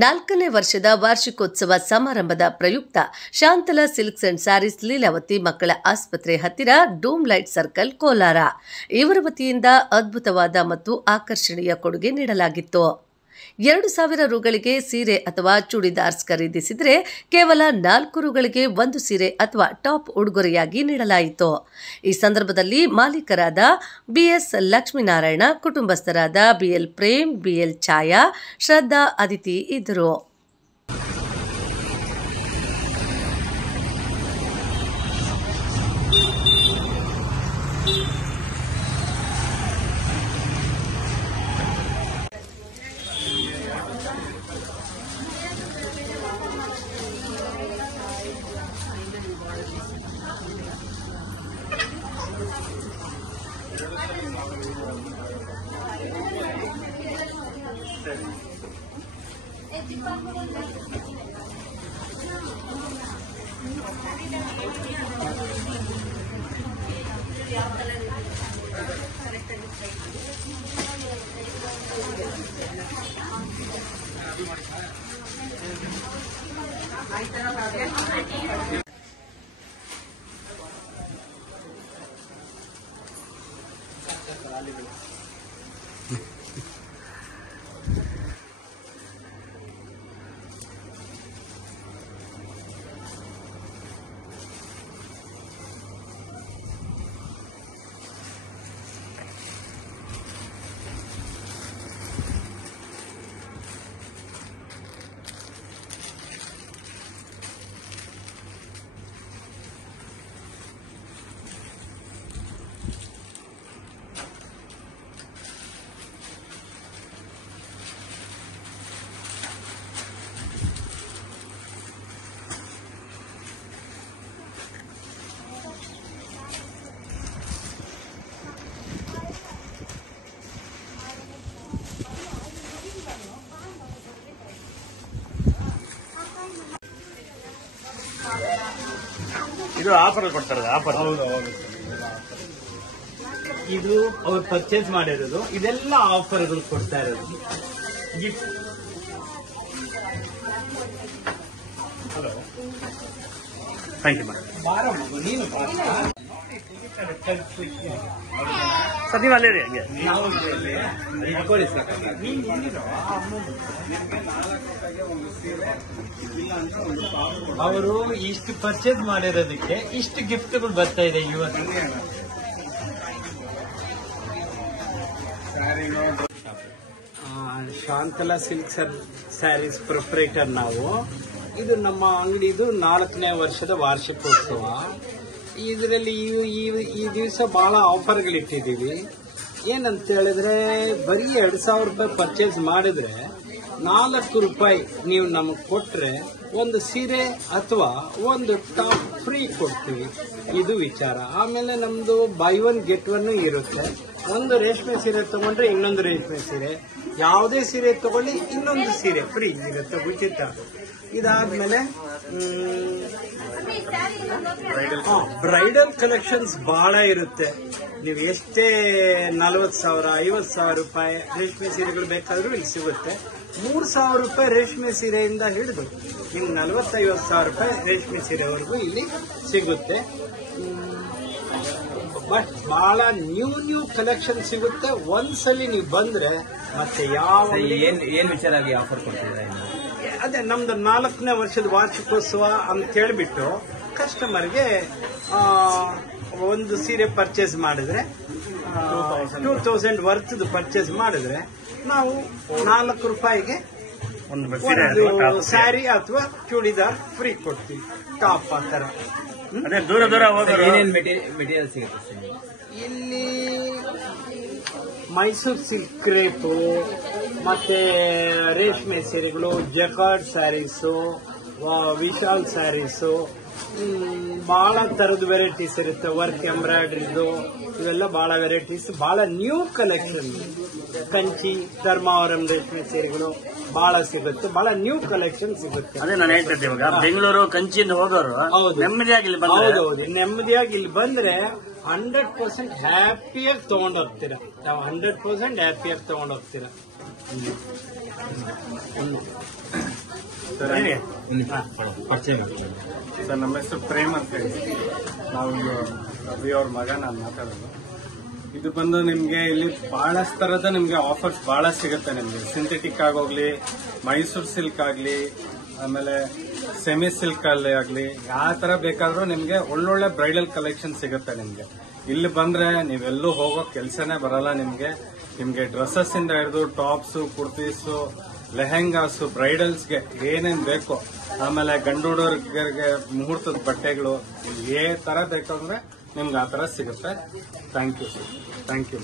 4ನೇ ವರ್ಷದ ವಾರ್ಷಿಕೋತ್ಸವ ಸಮಾರಂಭದ ಪ್ರಯುಕ್ತ Shantala silks and sarees Leelavathi ಮಕ್ಕಳ ಆಸ್ಪತ್ರೆ ಹತ್ತಿರ ಡೂಮ್ ಲೈಟ್ ಸರ್ಕಲ್ ಕೋಲಾರ ಇವರ ವತಿಯಿಂದ ಅದ್ಭುತವಾದ ಮತ್ತು ಆಕರ್ಷಣೀಯ ಕೊಡುಗೆ ನೀಡಲಾಗಿತ್ತು. 2,000 ರುಗಳಿಗೆ ಸೀರೆ ಅಥವಾ ಚೂಡಿದಾರ್ಸ್ ಖರೀದಿಸಿದರೆ ಕೇವಲ 4 ರುಗಳಿಗೆ ಒಂದು ಸೀರೆ ಅಥವಾ ಟಾಪ್ ಉಡುಗೊರೆಯಾಗಿ ನೀಡಲಾಯಿತು. ಈ ಸಂದರ್ಭದಲ್ಲಿ ಮಾಲೀಕರಾದ BS Lakshminarayana, ಕುಟುಂಬಸ್ಥರಾದ BL Prem, BL ಛಾಯಾ, ಶ್ರದ್ಧಾ, ಅದಿತಿ ಇದ್ದರು. ಇದು ಆಫರ್ ಕೊಡ್ತಾರೆ. ಆಫರ್ ಇದು ಅವ್ರು ಪರ್ಚೇಸ್ ಮಾಡಿರೋದು. ಇದೆಲ್ಲ ಆಫರ್ಗಳು ಕೊಡ್ತಾ ಇರೋದು. Gift. Hello, thank you madam. ನೀನು ಸರ್ ನೀವು ಅಲ್ಲೇ ರೀ, ಹಂಗೆ ನಾವು ಅವರು ಇಷ್ಟು ಪರ್ಚೇಸ್ ಮಾಡಿರೋದಕ್ಕೆ ಇಷ್ಟು ಗಿಫ್ಟ್ಗಳು ಬರ್ತಾ ಇದೆ ಇವತ್ತು. ಶಾಂತಲಾ ಸಿಲ್ಕ್ಸ್ ಸ್ಯಾರೀಸ್ ಪ್ರೊಪ್ರೈಟರ್ ನಾವು. ಇದು ನಮ್ಮ ಅಂಗಡಿದು 4ನೇ ವರ್ಷದ ವಾರ್ಷಿಕೋತ್ಸವ. ಇದರಲ್ಲಿ ಈ ದಿವಸ ಬಹಳ ಆಫರ್ಗಳಿಟ್ಟಿದ್ದೀವಿ. ಏನಂತ ಹೇಳಿದ್ರೆ, ಬರೀ 2,000 ರೂಪಾಯಿ ಪರ್ಚೇಸ್ ಮಾಡಿದ್ರೆ 4 ರೂಪಾಯಿ ನೀವು ನಮಗೆ ಕೊಟ್ರೆ ಒಂದು ಸೀರೆ ಅಥವಾ ಒಂದು ಟಾಪ್ ಫ್ರೀ ಕೊಡ್ತೀವಿ. ಇದು ವಿಚಾರ. ಆಮೇಲೆ ನಮ್ದು ಬೈ ಒನ್ ಗೆಟ್ ಒನ್ ಇರುತ್ತೆ. ಒಂದು ರೇಷ್ಮೆ ಸೀರೆ ತಗೊಂಡ್ರೆ ಇನ್ನೊಂದು ರೇಷ್ಮೆ ಸೀರೆ, ಯಾವುದೇ ಸೀರೆ ತಗೊಳ್ಳಿ ಇನ್ನೊಂದು ಸೀರೆ ಫ್ರೀ ಇರುತ್ತೆ, ಉಚಿತ. ಇದಾದ್ಮೇಲೆ ಬ್ರೈಡಲ್ ಕಲೆಕ್ಷನ್ಸ್ ಬಹಳ ಇರುತ್ತೆ. ನೀವು ಎಷ್ಟೇ 40,000 50,000 ರೂಪಾಯಿ ರೇಷ್ಮೆ ಸೀರೆಗಳು ಬೇಕಾದ್ರೂ ಇಲ್ಲಿ ಸಿಗುತ್ತೆ. 3,000 ರೂಪಾಯಿ ರೇಷ್ಮೆ ಸೀರೆಯಿಂದ ಹಿಡಿದು ನಿಮ್ಗೆ 40,000-50,000 ರೂಪಾಯಿ ರೇಷ್ಮೆ ಸೀರೆವರೆಗೂ ಇಲ್ಲಿ ಸಿಗುತ್ತೆ. ಬಟ್ ಬಹಳ ನ್ಯೂ ಕಲೆಕ್ಷನ್ ಸಿಗುತ್ತೆ. ಒಂದ್ಸಲಿ ನೀವು ಬಂದ್ರೆ ಮತ್ತೆ ಯಾವ ಏನ್ ವಿಚಾರ ಆಗಿ ಆಫರ್ ಕೊಡ್ತಿದ್ರೆ? ಅದೇ ನಮ್ದು 4ನೇ ವರ್ಷದ ವಾರ್ಷಿಕೋತ್ಸವ ಅಂತ ಹೇಳ್ಬಿಟ್ಟು ಕಸ್ಟಮರ್ಗೆ ಒಂದು ಸೀರೆ ಪರ್ಚೇಸ್ ಮಾಡಿದ್ರೆ 2,000 ವರ್ತ್ದು ಪರ್ಚೇಸ್ ಮಾಡಿದ್ರೆ ನಾವು 4 ರೂಪಾಯಿಗೆ ಒಂದು ಸ್ಯಾರಿ ಅಥವಾ ಚೂಡಿದಾರ್ ಫ್ರೀ ಕೊಡ್ತೀವಿ. ಟಾಪ್ ಆ ತರ. ದೂರ ಏನೇನ್ ಮೆಟೀರಿಯಲ್ ಸಿಗುತ್ತೆ ಇಲ್ಲಿ? ಮೈಸೂರು ಸಿಲ್ಕ್ ಕ್ರೇಪು, ಮತ್ತೆ ರೇಷ್ಮೆ ಸೀರೆಗಳು, ಜಕಾರ್ಡ್ ಸ್ಯಾರೀಸು, ವಿಶಾಲ್ ಸ್ಯಾರೀಸು, ಬಹಳ ತರದ ವೆರೈಟೀಸ್ ಇರುತ್ತೆ. ವರ್ಕ್ ಎಂಬ್ರಾಯ್ಡ್ರಿದು ಇವೆಲ್ಲ ಬಹಳ ವೆರೈಟೀಸ್, ಬಹಳ ನ್ಯೂ ಕಲೆಕ್ಷನ್. ಕಂಚಿ, ಧರ್ಮಾವರಂ ರೇಷ್ಮೆ ಸೀರೆಗಳು ಬಹಳ ಸಿಗುತ್ತೆ, ಬಹಳ ನ್ಯೂ ಕಲೆಕ್ಷನ್ ಸಿಗುತ್ತೆ. ಅದೇ ನಾನು ಹೇಳ್ತಿದ್ದೆ, ಇವಾಗ ಬೆಂಗಳೂರು ಕಂಚಿಯಿಂದ ಹೋಗೋರು ನೆಮ್ಮದಿಯಾಗಿ ಇಲ್ಲಿ ಹೌದೌದು, ನೆಮ್ಮದಿಯಾಗಿ ಇಲ್ಲಿ ಬಂದ್ರೆ 100% ಹ್ಯಾಪಿಯಾಗಿ ತಗೊಂಡೋಗ್ತೀರಾ. ನಾವು 100% ಹ್ಯಾಪಿಯಾಗಿ ತಗೊಂಡೋಗ್ತೀರಾ. ಪರಿಚಯ ಮಾಡ್ತೀನಿ. ಸರ್, ನಮ್ಮ ಹೆಸರು ಪ್ರೇಮ್ ಅಂತ ಹೇಳಿ. ನಾವು ರವಿ ಅವ್ರ ಮಗ ನಾನು ಮಾತಾಡೋದು. ಇದು ಬಂದು ನಿಮ್ಗೆ ಇಲ್ಲಿ ಬಹಳಷ್ಟು ತರದ ನಿಮ್ಗೆ ಆಫರ್ಸ್ ಬಹಳ ಸಿಗುತ್ತೆ. ನಿಮ್ಗೆ ಸಿಂಥೆಟಿಕ್ ಆಗೋಗ್ಲಿ, ಮೈಸೂರು ಸಿಲ್ಕ್ ಆಗ್ಲಿ, ಆಮೇಲೆ ಸೆಮಿ ಸಿಲ್ಕ್ ಅಲ್ಲಿ ಆಗ್ಲಿ, ಯಾವ ತರ ಬೇಕಾದ್ರೂ ನಿಮ್ಗೆ ಒಳ್ಳೊಳ್ಳೆ ಬ್ರೈಡಲ್ ಕಲೆಕ್ಷನ್ ಸಿಗುತ್ತೆ. ನಿಮ್ಗೆ ಇಲ್ಲಿ ಬಂದ್ರೆ ನೀವೆಲ್ಲೂ ಹೋಗೋ ಕೆಲ್ಸನೇ ಬರಲ್ಲ. ನಿಮ್ಗೆ ಡ್ರೆಸ್ಸಸ್ ಇಂದ ಹಿಡಿದು ಟಾಪ್ಸ್, ಕುರ್ತೀಸು, ಲೆಹೆಂಗಾಸು, ಬ್ರೈಡಲ್ಸ್ಗೆ ಏನೇನ್ ಬೇಕು, ಆಮೇಲೆ ಗಂಡು ಹುಡುಗರಿಗೆ ಮುಹೂರ್ತದ ಬಟ್ಟೆಗಳು, ಏ ತರ ಬೇಕಂದ್ರೆ ನಿಮ್ಗೆ ಆ ತರ ಸಿಗುತ್ತೆ. Thank you sir, thank you.